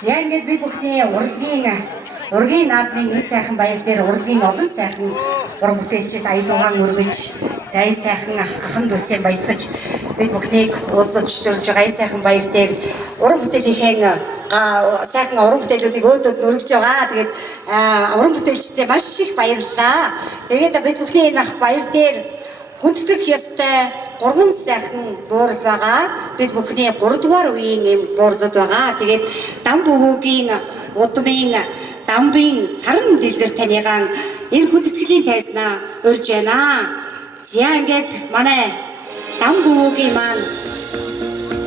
За ингээд би бүхний ургийн наадмын энэ сайхан баяр дээр урлагийн олон сайхан уран бүтээлчид аялуугаан өргөж, за энэ сайхан ахын дүүсээ баясгаж бид бүхнийг уулзуулж жүрж байгаа энэ сайхан баяр дээр уран бүтээлийнхээ сайхан уран бүтээлүүдийг өөдөд өргөж байгаа. Тэгээд уран бүтээлчдээ маш их баярлалаа. Тэгээд бид бүхний энэ баяр дээр хүндэтгэх ёстой 3 сайхан буурал байгаа. Бид бүхний 3 дугаар үеийн юм буурлууд байгаа. Тэгээд дам бөгөөгийн удмын дамбын саран дэлгэр танигаан энэ хүндэтгэлийн тайзнаа урьж байна. За ингээд манай дам бөгөөгийн маань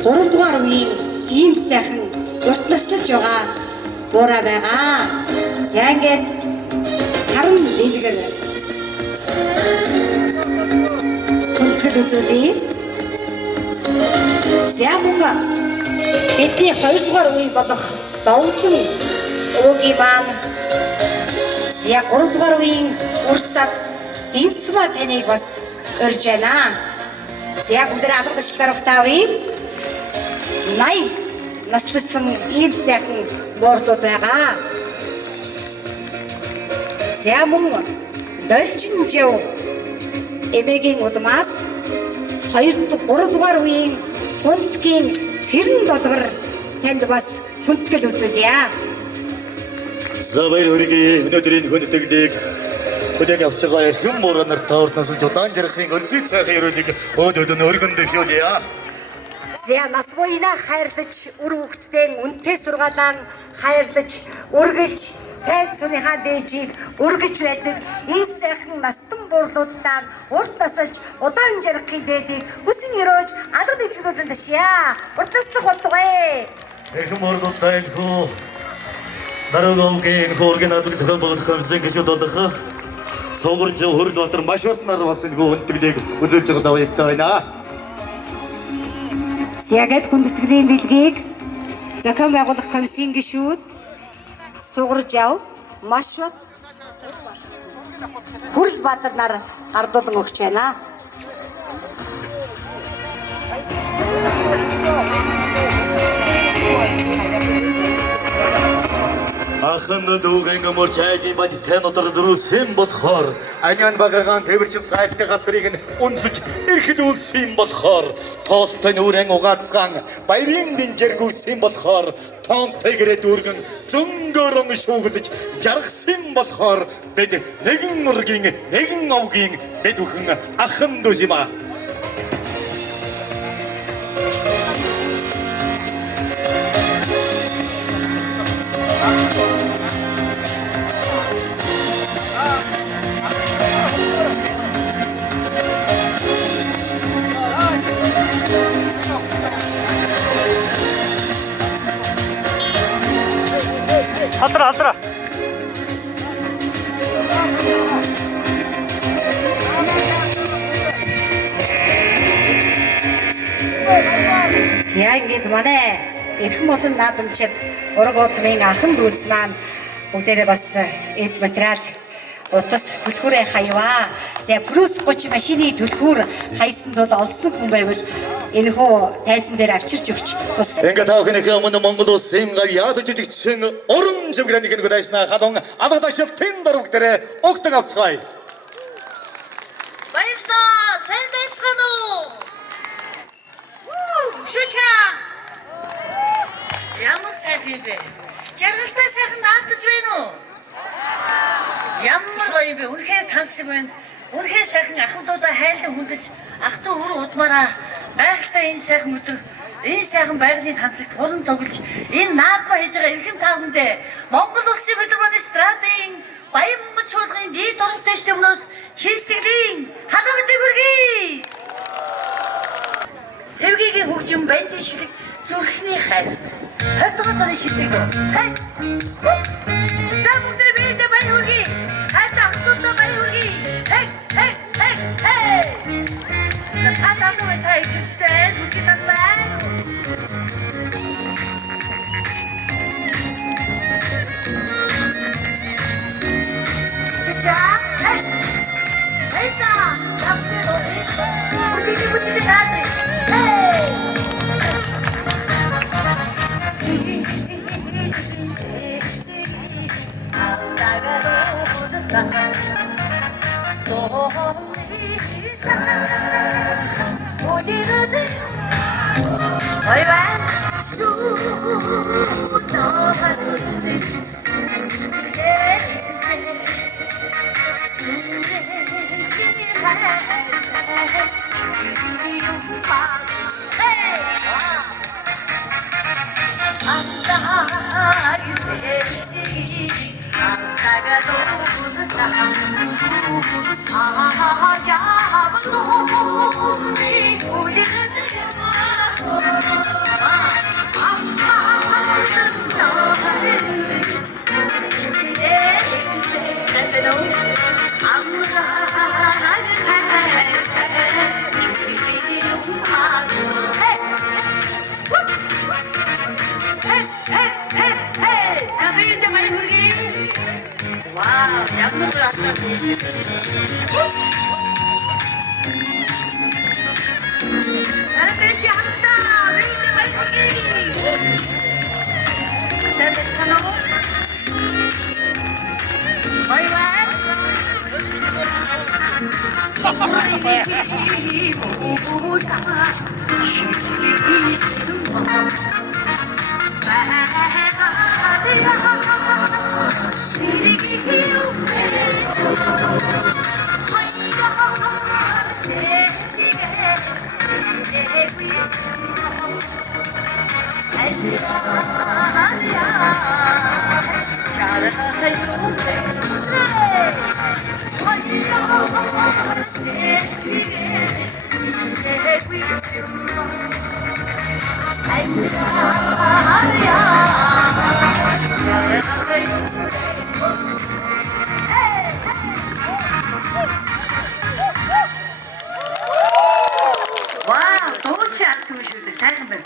3 дугаар үеийн ийм сайхан урт наслж байгаа буураа байгаа. За ингээд саран дэлгэр үзүүлээ. За мөн бидний 2 дугаар үе болох Довдон өвгийн маань за 3 дугаар үеийн урсад Динсма таныг бас урьж байна. За бүгд алга дэшлэр тавья. 80 наслсан ийм сайхан буурлууд байгаа. За мөн Долчин жив эмээгийн удмаас 3 дугаар үеийн хүнцгийн цэрэн долгор танд бас хүндэтгэл үзүүлье. За баяр хүргэе. Өнөөдрийн хүндэтгэлийг бүлээн авч байгаа эрхэм муур нарт таурнаас удаан жаргахын өлзий цайхан өрөөлийг өөдөд нь өргөн дэвшүүлье. За нас буйна хайрлаж үр хөвгтдээ үнэтэй сургаалаа хайрлаж үргэлж цайд сунийхаа дээжийг өргөж байдаг энэ сайхан настан буурлуудаа урт насалж удаан жаргахын дээдийг хүсэн өрөөж алга дэвжүүлэн ташья. Урт наслах болтугай. Эрхэм муурлуудаа энэ хөө Наруугийн хөргөн адыг зөвхөн болох юмсан гэж бодлох. Сугарж хөрөл батар маш уртнаар бас энэ хүндэтгэлийг үзүүлж байгаа баяртай байна. Зягэд хүндэтгэлийн бэлгийг зохион байгуулах комиссийн гишүүд Сугарж яв маш Хүрэл Баатар нар гардуулан өгч байна. Ахын дүүгэн мөрчaiлийн бод тэн өдөр зөрүүлсэн болохоор анян багагаан тэрч сайттай газрыг нь унсаж эрхлүүлсэн болохоор тоостой нүрэн угаацгаан баярын динжэргүүлсэн болохоор тоонтой гэрээ дүүргэн зөнгөөрөн шүүгдэж жаргасан болохоор бид нэгэн ургийн нэгэн овгийн бид бүхэн ахын дүүс юм аа. Халтра. За ингээд манай эрхэм олон наадамчид ураг удмын ахын дүүс маань бүгдээрээ бас эд материал утас түлхүүрээ хаяа. За плюс 30 машины түлхүүр хайсан тул олсон хүн байвал энэхүү тайзан дээр авчирч өгч тус. Ингээд таахныг өмнө Монгол улсын ядаж жижигчин уран зэмгрэнийх нэг дайснаа халуун алга дашлтын дөрвөг дээр огтог авцгаая. Баярлалаа. Сайн байцгаана уу? Шүча. Ямар сайхан бэ? Жаргалтай сайхан наадаж байна уу? Ямар гоё бэ? Үнэхээр тансаг байна. Үнэхээр сайхан ахмадуудаа хайлан хүндэлж ах トゥ үр удмаараа байгальтай энэ сайхан өдөр энэ сайхан байгалийн тансагт хуран цоглож энэ наадмаа хийж байгаа эрхэм та бүхэндээ Монгол Улсын Федераль Страдын Баян Монгол чуулгын дэд тормогчтой өмнөөс чийстгэлийн халуун мэдээг хүргэе. Цэвгийн хөгжим бандын шилэг зүрхний хайрт 20 дугаар зууны шилдэг дөө. За бүгдээ биедээ баяр хүргэе. Хайртай ахтуудаа баяр хүргэе. Hey. Та талын тайс үстэй бүгд тастай. Шича. Hey. Hey. 와우, 양념을 왔어. 나는 배시 합사. 메이드 말고기. 자, 괜찮아? 어이와. 보사. 쉬시는 법. 와우, 너무 잘 들으시는데 잘 선배.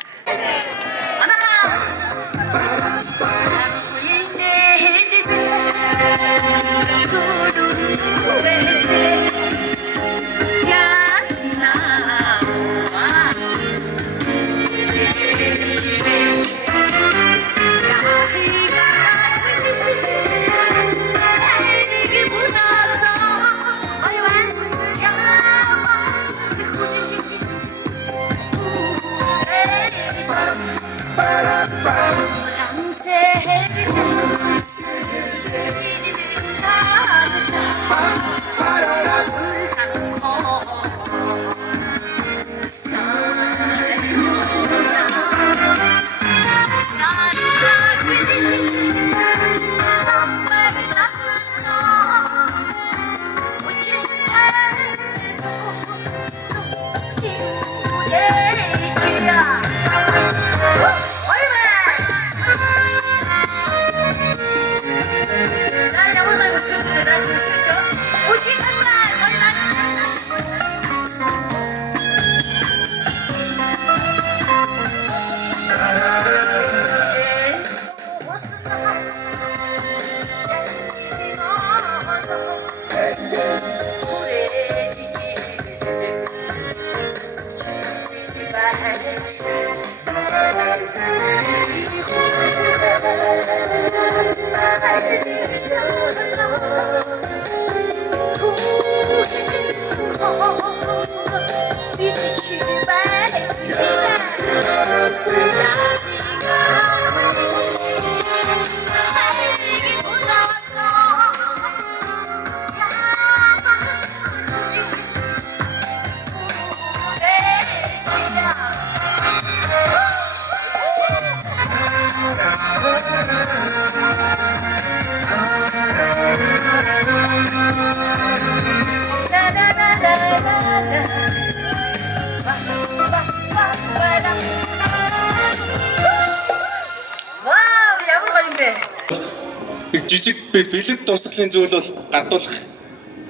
Жижиг бэлэг дурсгалын зүйл бол гардуулах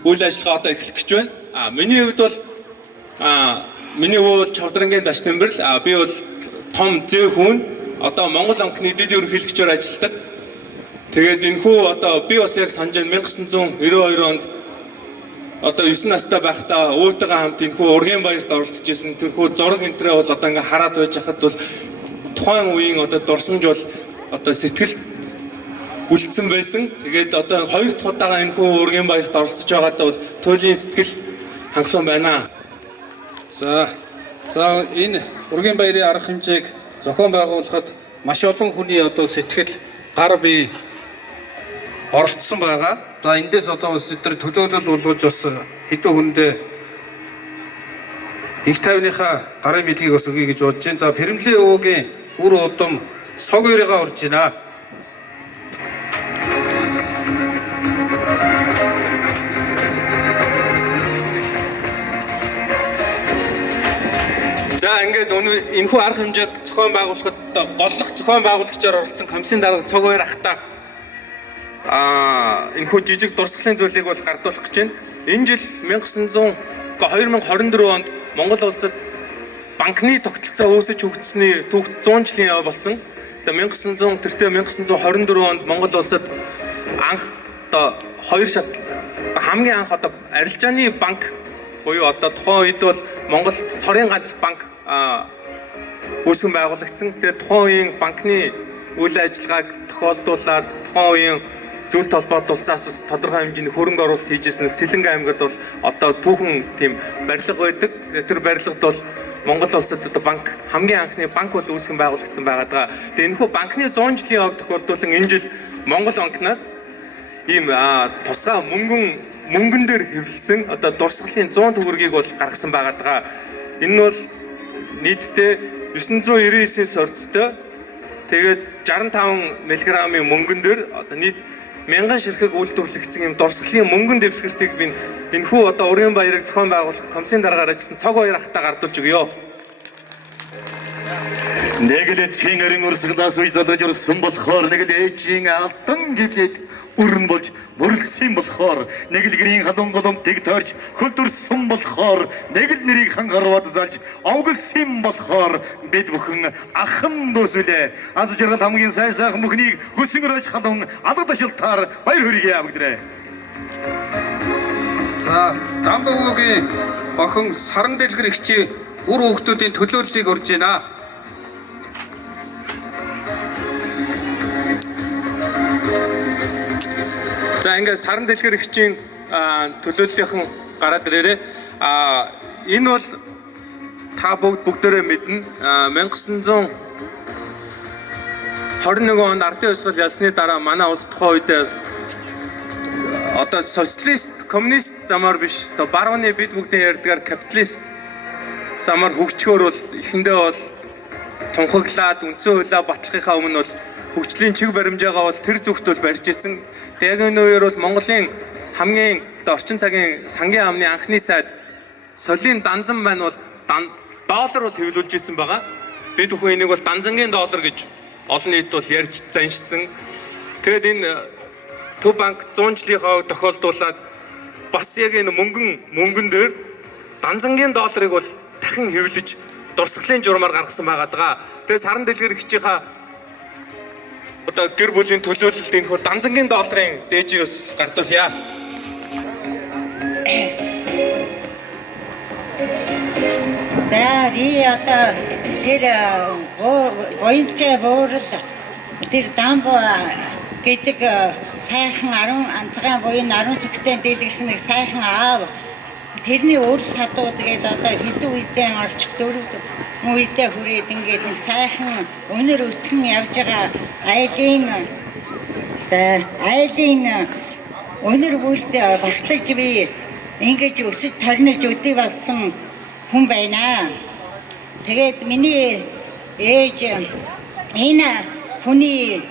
үйл ажиллагаа одоо эхлэх гэж байна. Миний хувьд бол миний өвөө бол Чавдрангийн Даш Тэмбэрл, би бол том зөө хүн. Одоо Монгол анхны дэд ерөнхийлөгчөөр ажилладаг. Тэгээд энэхүү одоо би бас яг санаж байна 1992 онд одоо 9 настай байхдаа өвтөйгөө хамт энэхүү ургийн баярт оролцож исэн. Тэрхүү зураг энтрээ бол одоо ингээ хараад байж хахад бол тухайн үеийн одоо дурсамж бол одоо сэтгэл үлдсэн байсан. Тэгээд одоо хоёр дахь удаага энэхүү ургийн баярт оролцож байгаадаа бол туйлын сэтгэл хангасан байна. За За энэ ургийн баярын арга хэмжээг зохион байгуулахад маш олон хүний одоо сэтгэл гар бие оролцсон байгаа. За эндээс одоо бас бид нар төлөөлөл болгож бас хэдэн хүндээ их тайвныхаа гарын мэдлэгийг бас өгье гэж бодож байна. За Пэрэмлийн өвөгийн үр удам сог өрөөгөө урж байна. За ингээд энэхүү арга хэмжээг зохион байгуулахад голлох зохион байгуулагчаар оролцсон комиссийн дарга цог хоёр ахта энэхүү жижиг дурсгалын зүйлийг бол гардуулах гэж байна. Энэ жил 2024 онд Монгол улсад банкны тогтолцоо өсөж хөгжсөний түүх 100 жилийн яв болсон. Тэгээ 1924 онд Монгол улсад анх одоо хоёр шат хамгийн анх одоо арилжааны банк буюу одоо тухайн үед бол Монголд цорын ганц банк үүсгэн байгуулагдсан. Тэгээ тухайн үеийн банкны үйл ажиллагааг тохиолдуулаад тухайн үеийн зөвлөлт холбоот улсаас бас тодорхой хэмжээний хөрөнгө оруулалт хийжсэн Сэлэнгэ аймагт бол одоо түүхэн тийм барилга байдаг. Тэр барилгад бол Монгол улсад одоо банк хамгийн анхны банк бол үүсгэн байгуулагдсан байгаа. Тэгээ энэхүү банкны 100 жилийн яваг тохиолдуулан энэ жил Монгол банкнаас ийм тусгай мөнгөн дээр хэвлэлсэн одоо дурсгалын 100 төгрөгийг бол гаргасан байгаа. Энэ нь бол нийтдээ 999 сорцтой. Тэгээд 65 мг-ийн мөнгөн дээр одоо нийт 1000 ширхэг үйлдвэрлэгдсэн юм дурсгалын мөнгөн дэвсгэртийг би энэхүү одоо ургийн баярыг зохион байгуулах комиссийн дараагаар ажилласан цог хоёр ахтаа гардуулж өгье. Нэг л эцгийн өрийн урсгалаас үе залгаж орсон болохоор нэг л ээжийн алтан гэвлээд өрн болж мөрлсөн болохоор нэг л гэрийн халуун голомтыг тойрч хөлдөрсөн болохоор нэг л нэрийг хангарваад залж овглсон болохоор бид бүхэн ахын дүүсвэлээ. Аз жаргал хамгийн сайн сайхан бүхнийг хөсөн өрөөж халуун алга ташилтаар баяр хүргэе авагдраа. За Дамбөвгийн охин Саран Дэлгэр ихчийн үр хүүхдүүдийн төлөөллийг урьж байна. За ингээд Саран Дэлгэр ихчийн төлөөллийнхэн гараад ирээрээ. Энэ бол та бүгдээрээ мэднэ. 1921 онд ардын хувьсгал ялсны дараа манай улс тухайн үедээ бас одоо социалист, коммунист замаар биш, одоо барууны бид бүгдийн ярьдгаар капиталист замаар хөгжихөөр бол эхэндээ бол тунхаглаад үндсэн хуулиа батлахынхаа өмнө бол хөгжлийн чиг баримжаагаа бол тэр зүгт бол барьж исэн. Яг энэ үеэр бол Монголын хамгийн орчин цагийн сангийн амны анхны сайд солийн данзан маань бол доллар бол хэвлүүлж исэн байгаа. Бид бүхэн энийг бол данзангийн доллар гэж олон нийт бол ярьж заншсан. Тэгэд энэ Төв банк 100 жилийн хойд тохиолдуулаад бас яг энэ мөнгөн дээр данзангийн долларыг бол дахин хэвлэж дурсгалын журмаар гаргасан байгаа. Тэгээ Саран Дэлгэр ихчийнхаа одоо гэр бүлийн төлөөлөлд энэ хөө данзангийн долларын дээжийг бас гардуулъя. За би одоо тэр воентэй буурал тэр Дамбо гэдэг сайхан 10 анцгаан буйн 10 цэгтэй дэлгэрсэн нэг сайхан аав тэрний өөр садууд гээд одоо хэдэн үедээ орчих дөрөв үедээ хүрээд ингээд нэг сайхан өнөр өтгөн явж байгаа айлын өнөр бүлд багтаж би ингэж өсөж торнож өдөө болсон хүн байна. Тэгээд миний ээж энэ хүний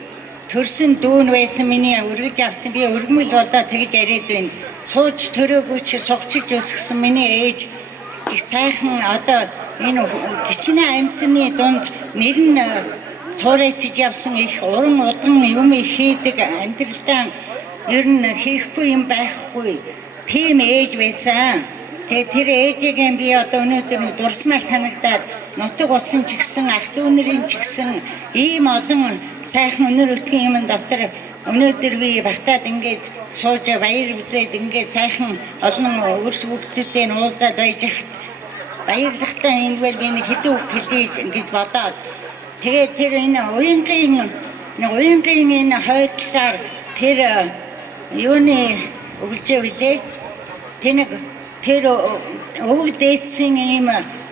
төрсөн дүүн байсан миний өргөж авсан би өргөмөл болоо тэгж яриад байна. Сууж төрөөгүй чи сугчилж өсгсөн миний ээж их сайхан одоо энэ гिचний амьтны дунд нэр нь цуурайтж явсан их уран удан юм хийдэг амьдралдаа ер нь хийхгүй юм байхгүй. Тийм ээж байсан. Тэгээ тэр ээжигээ би одоо өнөөдөр дурсмаар санагдаад нутаг усан ч гэсэн ах дүүнэрийн ч гэсэн ийм олон сайхан өнөр өтгөн юм дотор өнөөдөр би багтаад ингээд сууж баяр үзээд ингээд сайхан олон өрс бүгдтэй уулзаад байж хат баярлахтаа эндгээр би нэг хэдэн үг хэлье гэж бодоод тэгээд тэр энэ уянгийн энэ хойдлаар тэр юуны өгүүлжээ үлээ тэр өвөг дээдсэн ийм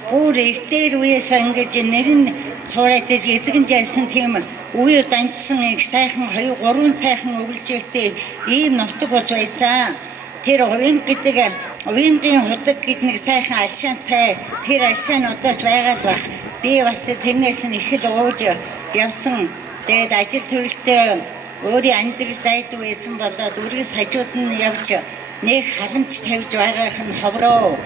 бүр эртээр үеэсээ ингэж нэр нь цуурайтай эзэгэн жайсан тийм үе дандсан их сайхан 2 3 сайхан өвлжөөтэй ийм нутаг бас байсан. Тэр Уянгийн худаг гэдэг нэг сайхан аршаантай тэр аршаан удаач байгаа л бах. Би бас тэрнээс нь их л ууж явсан. Тэгээд ажил төрөлтөө өөрийн амьдрал зайд байсан болоод үргэс хажууд нь явж нэг халамж тавьж байгаах нь ховроо.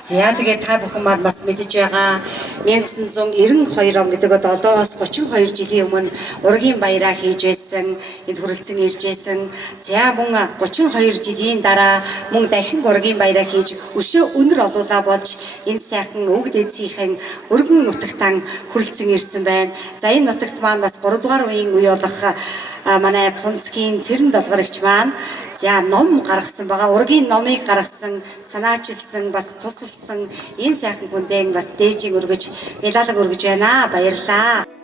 За тэгээд та бүхэн маань бас мэдэж байгаа 1992 он гэдэг 7-оос 32 жилийн өмнө ургийн баяраа хийж байсан, энд хүрэлцэн ирж байсан. За мөн 32 жилийн дараа мөн дахин ургийн баяраа хийж өшөө өнөр олуулаа болж энэ сайхан өвгд эцгийнхэн өргөн нутагтан хүрэлцэн ирсэн байна. За энэ нутагт маань бас 3 дугаар үеийн үе болох манай Пунцгийн цэрэн долгорогч маань за ном гаргасан байгаа. Ургийн номыг гаргасан, санаачилсан, бас тусалсан энэ сайхан хүндээ бас дээжийг өргөж, ялалаг өргөж байна. Баярлалаа.